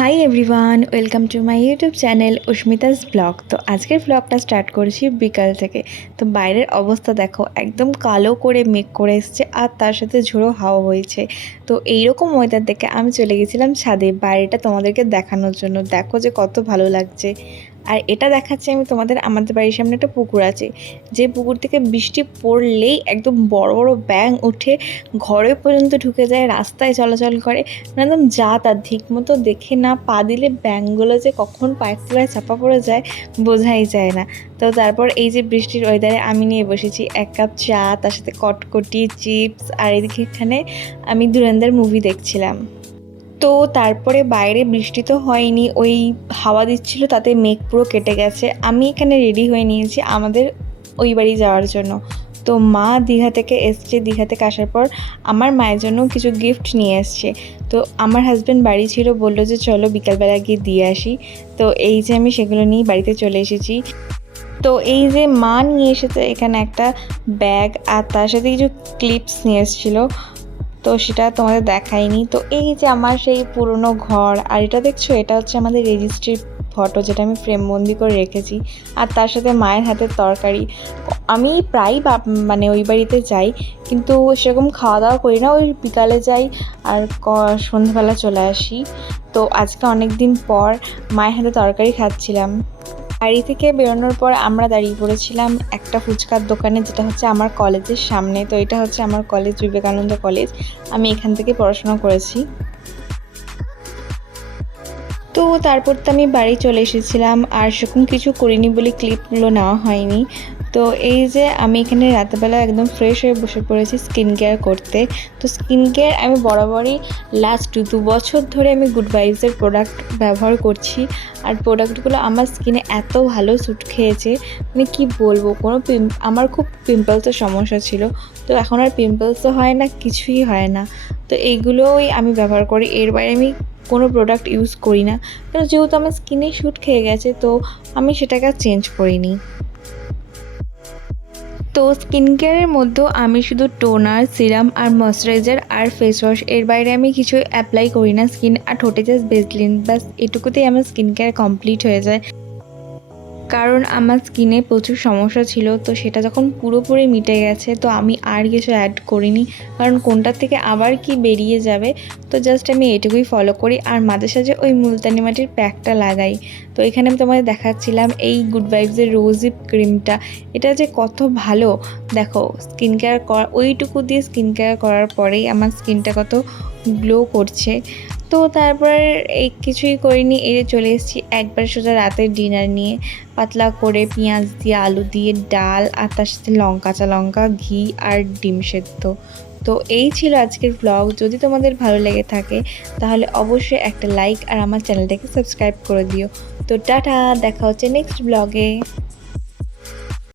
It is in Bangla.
High everyone, welcome to my YouTube channel Usmita's vlog. তো আজকের ব্লগটা স্টার্ট করেছি বিকাল থেকে। তো বাইরের অবস্থা দেখো, একদম কালো করে মেঘ করে এসছে আর তার সাথে ঝোড়ো হাওয়া হয়েছে। তো এইরকম ওয়েদার দেখে আমি চলে গেছিলাম ছাদে বাইরেটা তোমাদেরকে দেখানোর জন্য। দেখো যে কত ভালো লাগছে। আর এটা দেখাচ্ছি আমি তোমাদের, আমাদের বাড়ির সামনে একটা পুকুর আছে, যে পুকুর থেকে বৃষ্টি পড়লেই একদম বড় বড় ব্যাঙ উঠে ঘরে পর্যন্ত ঢুকে যায়, রাস্তায় চলাচল করে। মানে একদম যা তার ঠিক মতো দেখে না পা দিলে ব্যাঙগুলো যে কখন পায়ের তলায় চাপা পড়ে যায় বোঝাই যায় না। তো তারপর এই যে বৃষ্টির ওয়েদারে আমি নিয়ে বসেছি 1 কাপ চা, তার সাথে কটকটি চিপস, আর এদিকে এখানে আমি ধুরন্ধর মুভি দেখছিলাম। তো তারপরে বাইরে বৃষ্টি তো হয়নি, ওই হাওয়া দিচ্ছিল, তাতে মেঘ পুরো কেটে গেছে। আমি এখানে রেডি হয়ে নিয়েছি আমাদের ওই বাড়ি যাওয়ার জন্য। তো মা দীঘা থেকে এসছে, দীঘা থেকে আসার পর আমার মায়ের জন্য কিছু গিফট নিয়ে এসছে। তো আমার হাজব্যান্ড বাড়ি ছিল, বললো যে চলো বিকালবেলা গিয়ে দিয়ে আসি। তো এই যে আমি সেগুলো নিয়ে বাড়িতে চলে এসেছি। তো এই যে মা নিয়ে এসেছে এখানে একটা ব্যাগ, আর তার সাথে কিছু ক্লিপস নিয়ে এসেছিলো, তো সেটা তোমাদের দেখাইনি। তো এই যে আমার সেই পুরনো ঘর, আর এটা দেখছো, এটা হচ্ছে আমাদের রেজিস্ট্রির ফটো, যেটা আমি ফ্রেমবন্দি করে রেখেছি। আর তার সাথে মায়ের হাতের তরকারি। আমি প্রায় মানে ওই বাড়িতে যাই, কিন্তু সেরকম খাওয়া দাওয়া করি না, ওই বিকালে যাই আর সন্ধ্যাবেলা চলে আসি। তো আজকে অনেক দিন পর মায়ের হাতে তরকারি খাচ্ছিলাম। বাড়ি থেকে বেরোনোর পর আমরা দাঁড়িয়ে পড়েছিলাম একটা ফুচকার দোকানে, যেটা হচ্ছে আমার কলেজের সামনে। তো এটা হচ্ছে আমার কলেজ, বিবেকানন্দ কলেজ। আমি এখান থেকে পড়াশোনা করেছি। তো তারপর তো আমি বাড়ি চলে এসেছিলাম, আর সেরকম কিছু করিনি বলে ক্লিপগুলো নেওয়া হয়নি। তো এই যে আমি এখানে রাতেরবেলা একদম ফ্রেশ হয়ে বসে পড়েছি স্কিন কেয়ার করতে। তো স্কিন কেয়ার আমি বরাবরই লাস্ট 2 বছর ধরে আমি গুড ভাইবসের প্রোডাক্ট ব্যবহার করছি। আর প্রোডাক্টগুলো আমার স্কিনে এত ভালো স্যুট খেয়েছে, মানে কি বলবো। আমার খুব পিম্পলসের সমস্যা ছিল, তো এখন আর পিম্পলসও হয় না, কিছুই হয় না। তো এইগুলোই আমি ব্যবহার করি, এর বাইরে আমি কোনো প্রোডাক্ট ইউজ করি না। কারণ যেহেতু আমার স্কিনে শ্যুট খেয়ে গেছে, তো আমি সেটাকে আর চেঞ্জ করিনি। তো স্কিন কেয়ারের মধ্যেও আমি শুধু টোনার, সিরাম আর ময়শ্চারাইজার আর ফেস ওয়াশ, এর বাইরে আমি কিছু অ্যাপ্লাই করি না স্কিন আর ঠোঁটে জাস্ট ভেসলিন, ব্যাস এটুকুতেই আমার স্কিন কেয়ার কমপ্লিট হয়ে যায়। কারণ আমার স্কিনে প্রচুর সমস্যা ছিল, তো সেটা যখন পুরোপুরি মিটে গেছে, তো আমি আর কিছু অ্যাড করিনি। কারণ কোনটার থেকে আবার কি বেরিয়ে যাবে। তো জাস্ট আমি এটুকুই ফলো করি, আর মাঝে সাঝে ওই মুলতানি মাটির প্যাকটা লাগাই। তো এখানে আমি তোমাদের দেখাচ্ছিলাম এই গুড ভাইবসের রোজিপ ক্রিমটা। এটা যে কত ভালো, দেখো স্কিন কেয়ার করা, ওইটুকু দিয়ে স্কিন কেয়ার করার পরেই আমার স্কিনটা কত গ্লো করছে। তো তারপর এই কিছুই করিনি, এই যে চলে এসেছি একবার সোজা রাতের ডিনার নিয়ে। পাতলা করে পেঁয়াজ দিয়ে, আলু দিয়ে ডাল, আর তার সাথে কাঁচা লঙ্কা, ঘি আর ডিম সেদ্ধ। তো এই ছিল আজকের ব্লগ। যদি তোমাদের ভালো লেগে থাকে তাহলে অবশ্যই একটা লাইক আর আমার চ্যানেলটাকে সাবস্ক্রাইব করে দিও। তো টাটা, দেখা হচ্ছে নেক্সট ব্লগে।